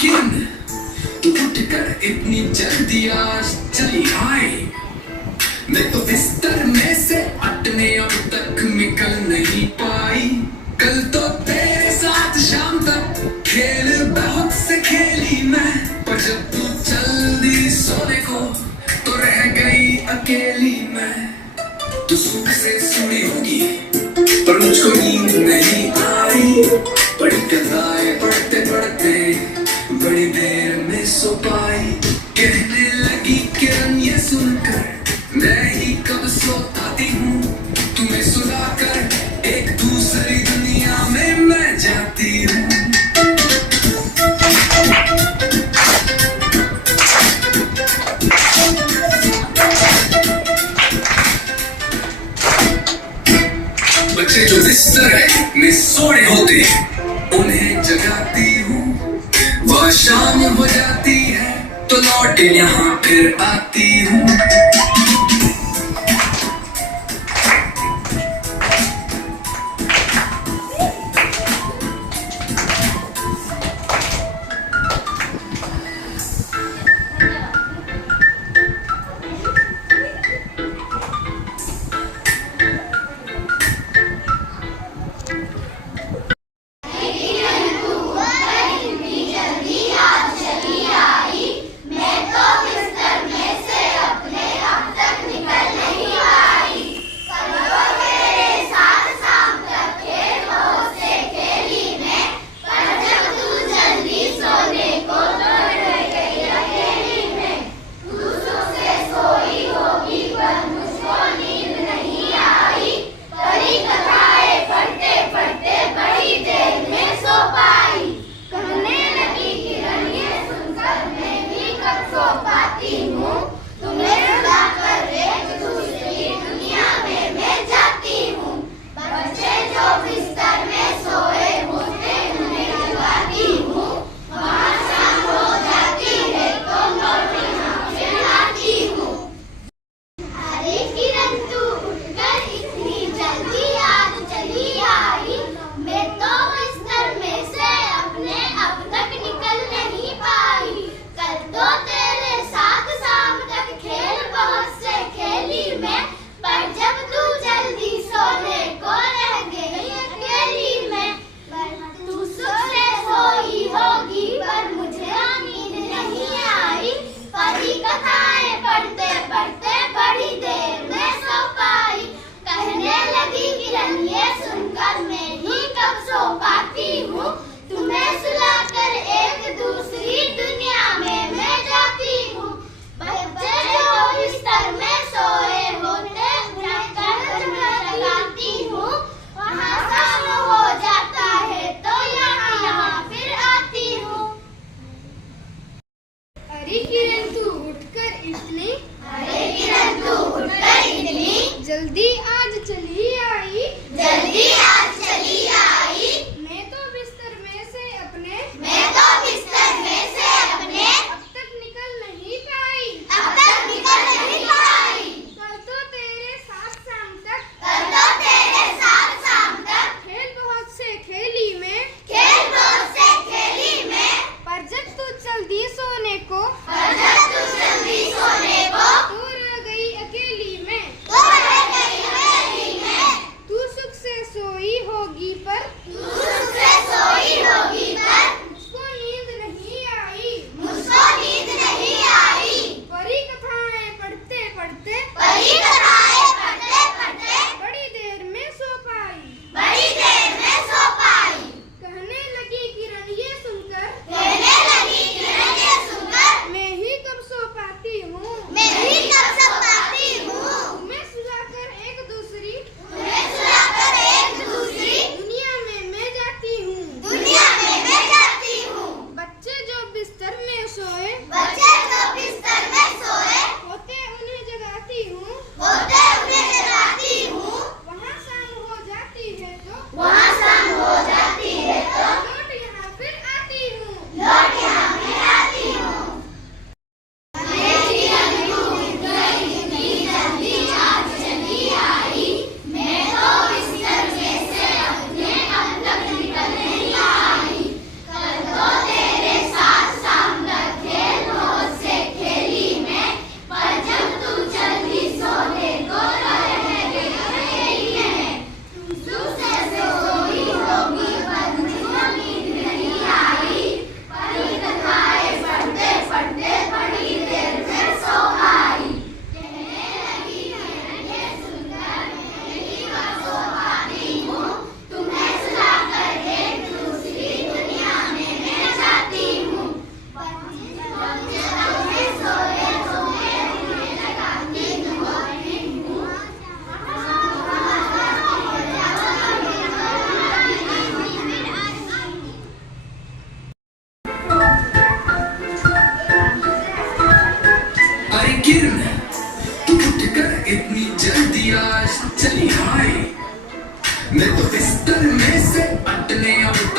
लेकिन तू उठ कर इतनी जल्दी आज चली आई। मैं तो बिस्तर में से अपने अब तक निकल नहीं पाई। कल तो तेरे साथ शाम तक खेल बहुत से खेली मैं, पर जब तू चल दी सोने को तो रह गई अकेली मैं। तू सुबह से सुनी होगी पर मुझको नींद नहीं आई। बड़ी कताएं पढ़ते पढ़ते बड़ी देर में सो पाई। कहने लगी किरण ये सुनकर मैं ही कब सोती हूँ, तुम्हें सुलाकर एक दूसरी दुनिया में मैं जाती हूँ। बच्चे जो बिस्तर में सोए होते उन्हें जगाती हूँ। वह शाम हो जाती है तो लौट यहाँ फिर आती हूँ।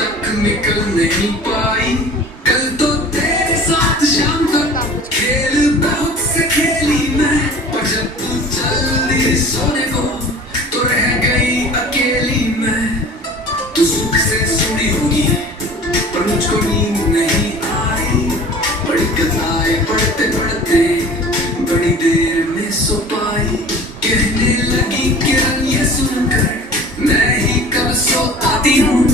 तक निकल नहीं पाई। कल तो तेरे साथ शाम तक खेल बहुत से खेली मैं, पर जब तू चल दी सोने को तो रह गई अकेली मैं। तू सुख से सोनी होगी पर मुझको नींद नहीं आई। बड़ी कथाएं पढ़ते पढ़ते बड़ी देर में सो पाई। कहने लगी किरण ये सुनकर मैं ही कब सो आती हूँ,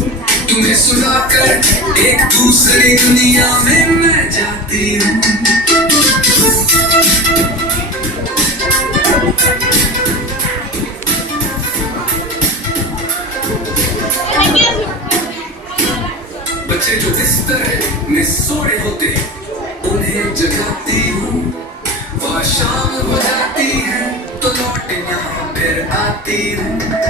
तुम्हें सुनाकर एक दूसरी दुनिया में मैं जाती हूँ। बच्चे जो बिस्तर में सोए होते उन्हें जगाती हूँ। वह शाम हो जाती है तो लौट यहाँ फिर आती हूँ।